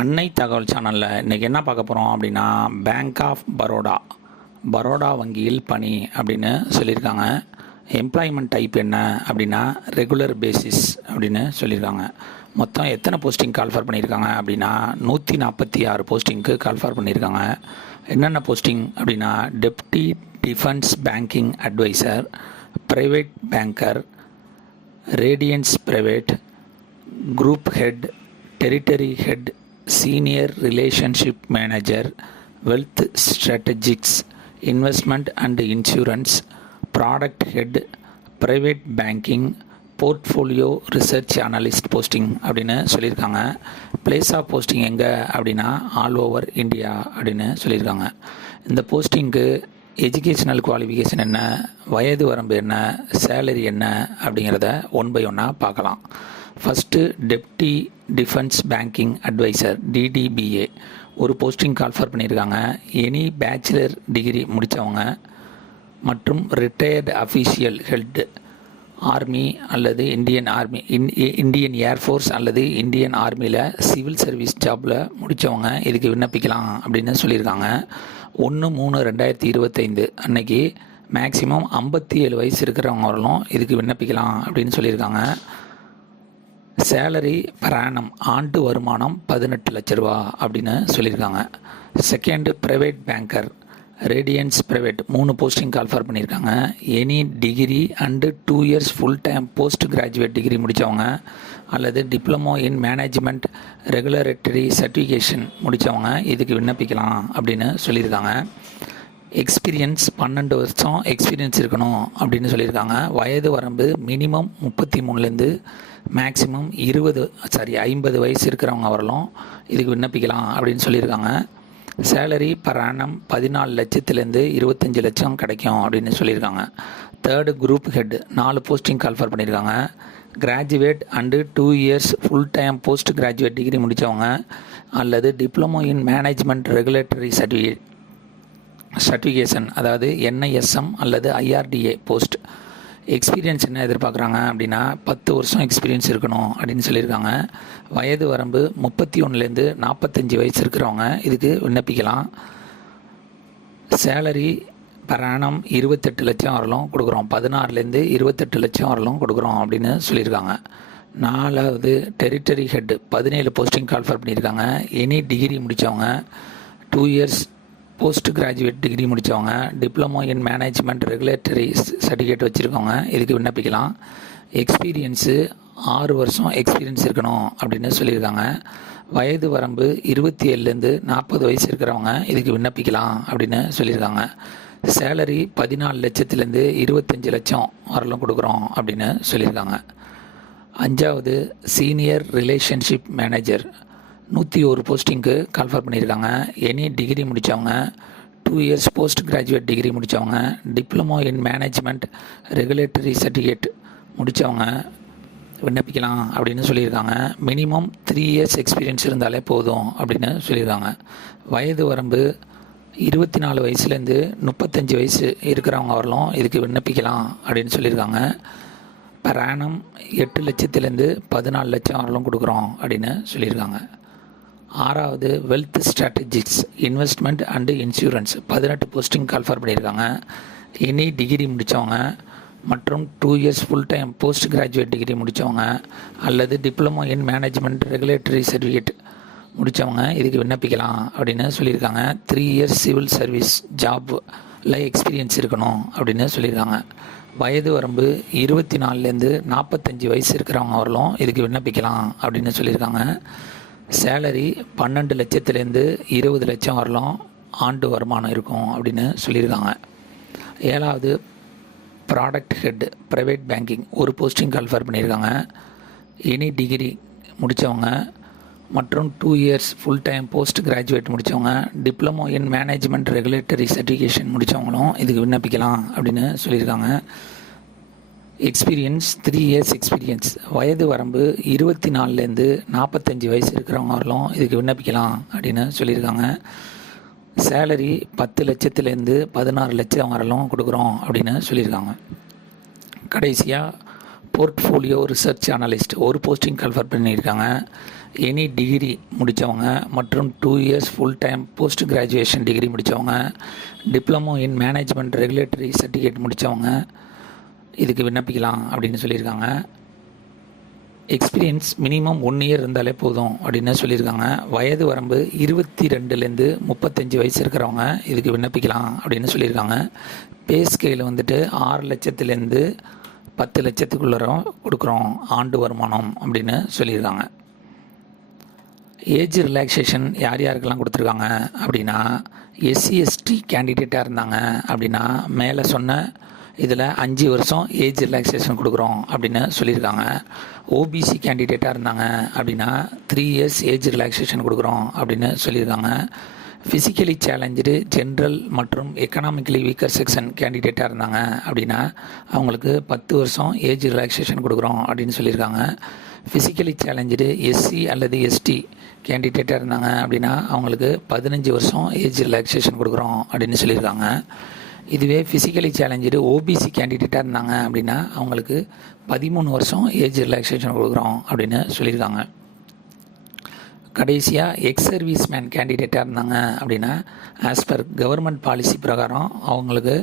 அன்னை தகவல் சேனலில் இன்றைக்கி என்ன பார்க்க போகிறோம் அப்படின்னா, பேங்க் ஆஃப் பரோடா வங்கியில் பணி அப்படின்னு சொல்லியிருக்காங்க. எம்ப்ளாய்மெண்ட் டைப் என்ன அப்படின்னா ரெகுலர் பேசிஸ் அப்படின்னு சொல்லியிருக்காங்க. மொத்தம் எத்தனை போஸ்டிங் கால்ஃபர் பண்ணியிருக்காங்க அப்படின்னா 146 போஸ்டிங்க்கு கால்ஃபர் பண்ணியிருக்காங்க. என்னென்ன போஸ்டிங் அப்படின்னா deputy defence banking adviser, private banker, radiance private, group head, territory head, senior relationship manager, wealth strategics, investment and insurance, product head, private banking, portfolio research analyst posting அப்படின்னு சொல்லியிருக்காங்க. Place of posting எங்கே அப்படின்னா all over India அப்படின்னு சொல்லியிருக்காங்க. இந்த போஸ்டிங்க்கு educational qualification என்ன, வயது வரம்பு என்ன, சேலரி என்ன அப்படிங்கிறத ஒன் பை ஒன்னாக பார்க்கலாம். First deputy defence banking adviser DDBA ஒரு போஸ்டிங் கால்ஃபர் பண்ணியிருக்காங்க. எனி பேச்சுலர் டிகிரி முடித்தவங்க மற்றும் ரிட்டையர்டு அஃபீஷியல் ஹெட் ஆர்மி அல்லது இந்தியன் ஏர்ஃபோர்ஸ் அல்லது இந்தியன் ஆர்மியில் சிவில் சர்வீஸ் ஜாபில் முடித்தவங்க இதுக்கு விண்ணப்பிக்கலாம் அப்படின்னு சொல்லியிருக்காங்க. 1/3/2025 அன்னைக்கு மேக்ஸிமம் 57 வயசு இருக்கிறவங்க வரலும் இதுக்கு விண்ணப்பிக்கலாம் அப்படின்னு சொல்லியிருக்காங்க. சேலரி பர் ஆனம் ஆண்டு வருமானம் 18 லட்ச ரூபா அப்படின்னு சொல்லியிருக்காங்க. Second private banker radiance private 3 posting call for பண்ணியிருக்காங்க. Any degree and 2 years full time post graduate degree முடித்தவங்க அல்லது diploma in management regulatory certification முடித்தவங்க இதுக்கு விண்ணப்பிக்கலாம் அப்படின்னு சொல்லியிருக்காங்க. எக்ஸ்பீரியன்ஸ் 12 வருஷம் எக்ஸ்பீரியன்ஸ் இருக்கணும் அப்படின்னு சொல்லியிருக்காங்க. வயது வரம்பு மினிமம் 33லேருந்து மேக்ஸிமம் 50 வயசு இருக்கிறவங்க வரலாம் இதுக்கு விண்ணப்பிக்கலாம் அப்படின்னு சொல்லியிருக்காங்க. சேலரி பர் ஆனம் 14 லட்சத்துலேருந்து 25 லட்சம் கிடைக்கும் அப்படின்னு சொல்லியிருக்காங்க. Third group head 4 posting call for பண்ணியிருக்காங்க. Graduate and 2 years full time post graduate degree முடித்தவங்க அல்லது diploma in management regulatory certification அதாவது NISM அல்லது IRDA போஸ்ட். எக்ஸ்பீரியன்ஸ் என்ன எதிர்பார்க்குறாங்க அப்படின்னா 10 வருஷம் எக்ஸ்பீரியன்ஸ் இருக்கணும் அப்படின்னு சொல்லியிருக்காங்க. வயது வரம்பு 31லேருந்து 45 வயசு இருக்கிறவங்க இதுக்கு விண்ணப்பிக்கலாம். சேலரி பர் ஆனம் 28 லட்சம் வரலும் கொடுக்குறோம், 16லேருந்து 28 லட்சம் வரலும் கொடுக்குறோம் அப்படின்னு சொல்லியிருக்காங்க. 4வது டெரிட்டரி ஹெட் 17 போஸ்டிங் கால்ஃபர் பண்ணியிருக்காங்க. எனி டிகிரி முடித்தவங்க, 2 இயர்ஸ் போஸ்ட் கிராஜுவேட் டிகிரி முடித்தவங்க, diploma in management regulatory certificate வச்சுருக்கவங்க இதுக்கு விண்ணப்பிக்கலாம். எக்ஸ்பீரியன்ஸு 6 வருஷம் எக்ஸ்பீரியன்ஸ் இருக்கணும் அப்படின்னு சொல்லியிருக்காங்க. வயது வரம்பு 27லேருந்து 40 வயசு இருக்கிறவங்க இதுக்கு விண்ணப்பிக்கலாம் அப்படின்னு சொல்லியிருக்காங்க. சேலரி 14 லட்சத்துலேருந்து 25 லட்சம் வரலும் கொடுக்குறோம் அப்படின்னு சொல்லியிருக்காங்க. 5வது சீனியர் ரிலேஷன்ஷிப் மேனேஜர் 101 போஸ்டிங்க்கு கால்ஃபர் பண்ணியிருக்காங்க. எனி டிகிரி முடித்தவங்க, 2 இயர்ஸ் போஸ்ட் கிராஜுவேட் டிகிரி முடித்தவங்க, diploma in management regulatory certificate முடித்தவங்க விண்ணப்பிக்கலாம் அப்படின்னு சொல்லியிருக்காங்க. மினிமம் 3 இயர்ஸ் எக்ஸ்பீரியன்ஸ் இருந்தாலே போதும் அப்படின்னு சொல்லியிருக்காங்க. வயது வரம்பு 24 வயசுலேருந்து 35 வயசு இருக்கிறவங்க வரலும் இதுக்கு விண்ணப்பிக்கலாம் அப்படின்னு சொல்லியிருக்காங்க. பர் ஆனம் 8 லட்சத்துலேருந்து 14 லட்சம் வரலும் கொடுக்குறோம் அப்படின்னு சொல்லியிருக்காங்க. 6வது wealth strategics investment and insurance 18 posting call for பண்ணியிருக்காங்க. எனி டிகிரி முடித்தவங்க மற்றும் 2 years full time post graduate degree முடித்தவங்க அல்லது diploma in management regulatory certificate முடித்தவங்க இதுக்கு விண்ணப்பிக்கலாம் அப்படின்னு சொல்லியிருக்காங்க. 3 இயர்ஸ் சிவில் சர்வீஸ் ஜாபில் எக்ஸ்பீரியன்ஸ் இருக்கணும் அப்படின்னு சொல்லியிருக்காங்க. வயது வரம்பு 24லேருந்து 45 வயசு இருக்கிறவங்க வரலும் இதுக்கு விண்ணப்பிக்கலாம் அப்படின்னு சொல்லியிருக்காங்க. சேலரி 12 லட்சத்துலேருந்து 20 லட்சம் வரலும் ஆண்டு வருமானம் இருக்கும் அப்படின்னு சொல்லியிருக்காங்க. 7வது ப்ராடக்ட் ஹெட் ப்ரைவேட் பேங்கிங் ஒரு போஸ்டிங் கால்ஃபர் பண்ணியிருக்காங்க. எனி டிகிரி முடித்தவங்க மற்றும் 2 years full time post graduate முடித்தவங்க, diploma in management regulatory certification முடித்தவங்களும் இதுக்கு விண்ணப்பிக்கலாம் அப்படின்னு சொல்லியிருக்காங்க. Experience 3 years experience. வயது வரம்பு 24லேருந்து 45 வயசு இருக்கிறவங்க வரலும் இதுக்கு விண்ணப்பிக்கலாம் அப்படின்னு சொல்லியிருக்காங்க. சேலரி 10 லட்சத்துலேருந்து 16 லட்சம் வரலும் கொடுக்குறோம் அப்படின்னு சொல்லியிருக்காங்க. கடைசியாக போர்ட்ஃபோலியோ ரிசர்ச் அனலிஸ்ட் ஒரு போஸ்டிங் கால்ஃபர் பண்ணியிருக்காங்க. எனி டிகிரி முடித்தவங்க மற்றும் 2 years full time post graduation degree முடித்தவங்க, diploma in management regulatory certificate முடித்தவங்க இதுக்கு விண்ணப்பிக்கலாம் அப்படின்னு சொல்லியிருக்காங்க. எக்ஸ்பீரியன்ஸ் மினிமம் 1 இயர் இருந்தாலே போதும் அப்படின்னு சொல்லியிருக்காங்க. வயது வரம்பு 22லேருந்து 35 வயசு இருக்கிறவங்க இதுக்கு விண்ணப்பிக்கலாம் அப்படின்னு சொல்லியிருக்காங்க. பே ஸ்கேல் வந்துட்டு 6 லட்சத்துலேருந்து 10 லட்சத்துக்குள்ளே கொடுக்குறோம் ஆண்டு வருமானம் அப்படின்னு சொல்லியிருக்காங்க. ஏஜ் ரிலாக்ஸேஷன் யார் யாருக்கெல்லாம் கொடுத்துருக்காங்க அப்படின்னா, எஸ்சி எஸ்டி கேண்டிடேட்டாக இருந்தாங்க அப்படின்னா மேலே சொன்ன இதில் 5 வருஷம் ஏஜ் ரிலாக்ஸேஷன் கொடுக்குறோம் அப்படின்னு சொல்லியிருக்காங்க. ஓபிசி கேண்டிடேட்டாக இருந்தாங்க அப்படின்னா 3 இயர்ஸ் ஏஜ் ரிலாக்ஸேஷன் கொடுக்குறோம் அப்படின்னு சொல்லியிருக்காங்க. ஃபிசிக்கலி சேலஞ்சு ஜென்ரல் மற்றும் எக்கனாமிக்கலி வீக்கர் செக்ஷன் கேண்டிடேட்டாக இருந்தாங்க அப்படின்னா அவங்களுக்கு 10 வருஷம் ஏஜ் ரிலாக்ஸேஷன் கொடுக்குறோம் அப்படின்னு சொல்லியிருக்காங்க. ஃபிசிக்கலி சேலஞ்சு எஸ்சி அல்லது எஸ்டி கேண்டிடேட்டாக இருந்தாங்க அப்படின்னா அவங்களுக்கு 15 வருஷம் ஏஜ் ரிலாக்ஸேஷன் கொடுக்குறோம் அப்படின்னு சொல்லியிருக்காங்க. இதுவே ஃபிசிக்கலி சேலஞ்சு ஓபிசி கேண்டிடேட்டாக இருந்தாங்க அப்படின்னா அவங்களுக்கு 13 வருஷம் ஏஜ் ரிலாக்ஸேஷன் கொடுக்குறோம் அப்படின்னு சொல்லியிருக்காங்க. கடைசியாக எக்ஸ் சர்வீஸ் மேன் கேண்டிடேட்டாக இருந்தாங்க அப்படின்னா ஆஸ் பர் கவர்மெண்ட் பாலிசி பிரகாரம் அவங்களுக்கு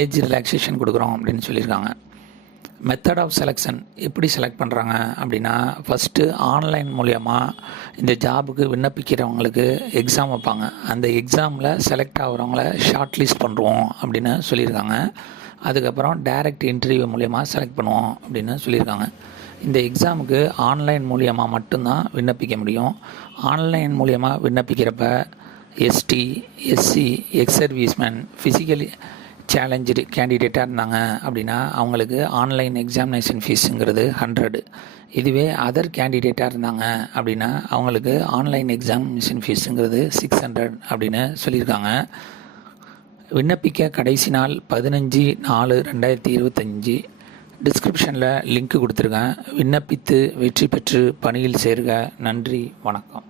ஏஜ் ரிலாக்ஸேஷன் கொடுக்குறோம் அப்படின்னு சொல்லியிருக்காங்க. மெத்தட் ஆஃப் செலெக்ஷன் எப்படி செலக்ட் பண்ணுறாங்க அப்படின்னா, ஃபஸ்ட்டு ஆன்லைன் மூலயமா இந்த ஜாபுக்கு விண்ணப்பிக்கிறவங்களுக்கு எக்ஸாம் வைப்பாங்க. அந்த எக்ஸாமில் செலக்ட் ஆகிறவங்கள ஷார்ட் லிஸ்ட் பண்ணுறோம் அப்படின்னு சொல்லியிருக்காங்க. அதுக்கப்புறம் டைரக்ட் இன்டர்வியூ மூலயமா செலக்ட் பண்ணுவோம் அப்படின்னு சொல்லியிருக்காங்க. இந்த எக்ஸாமுக்கு ஆன்லைன் மூலியமாக மட்டும்தான் விண்ணப்பிக்க முடியும். ஆன்லைன் மூலியமாக விண்ணப்பிக்கிறப்ப ST, SC, ex serviceman, physically challenge கேண்டிடேட்டாக இருந்தாங்க அப்படின்னா அவங்களுக்கு ஆன்லைன் எக்ஸாமினேஷன் ஃபீஸுங்கிறது 100. இதுவே அதர் கேண்டிடேட்டாக இருந்தாங்க அப்படின்னா அவங்களுக்கு ஆன்லைன் எக்ஸாமினேஷன் ஃபீஸுங்கிறது 600 அப்படின்னு சொல்லியிருக்காங்க. விண்ணப்பிக்க கடைசி நாள் 15/4/2025. டிஸ்கிரிப்ஷனில் லிங்க் கொடுத்துருக்கேன். விண்ணப்பித்து வெற்றி பெற்று பணியில் சேருக. நன்றி, வணக்கம்.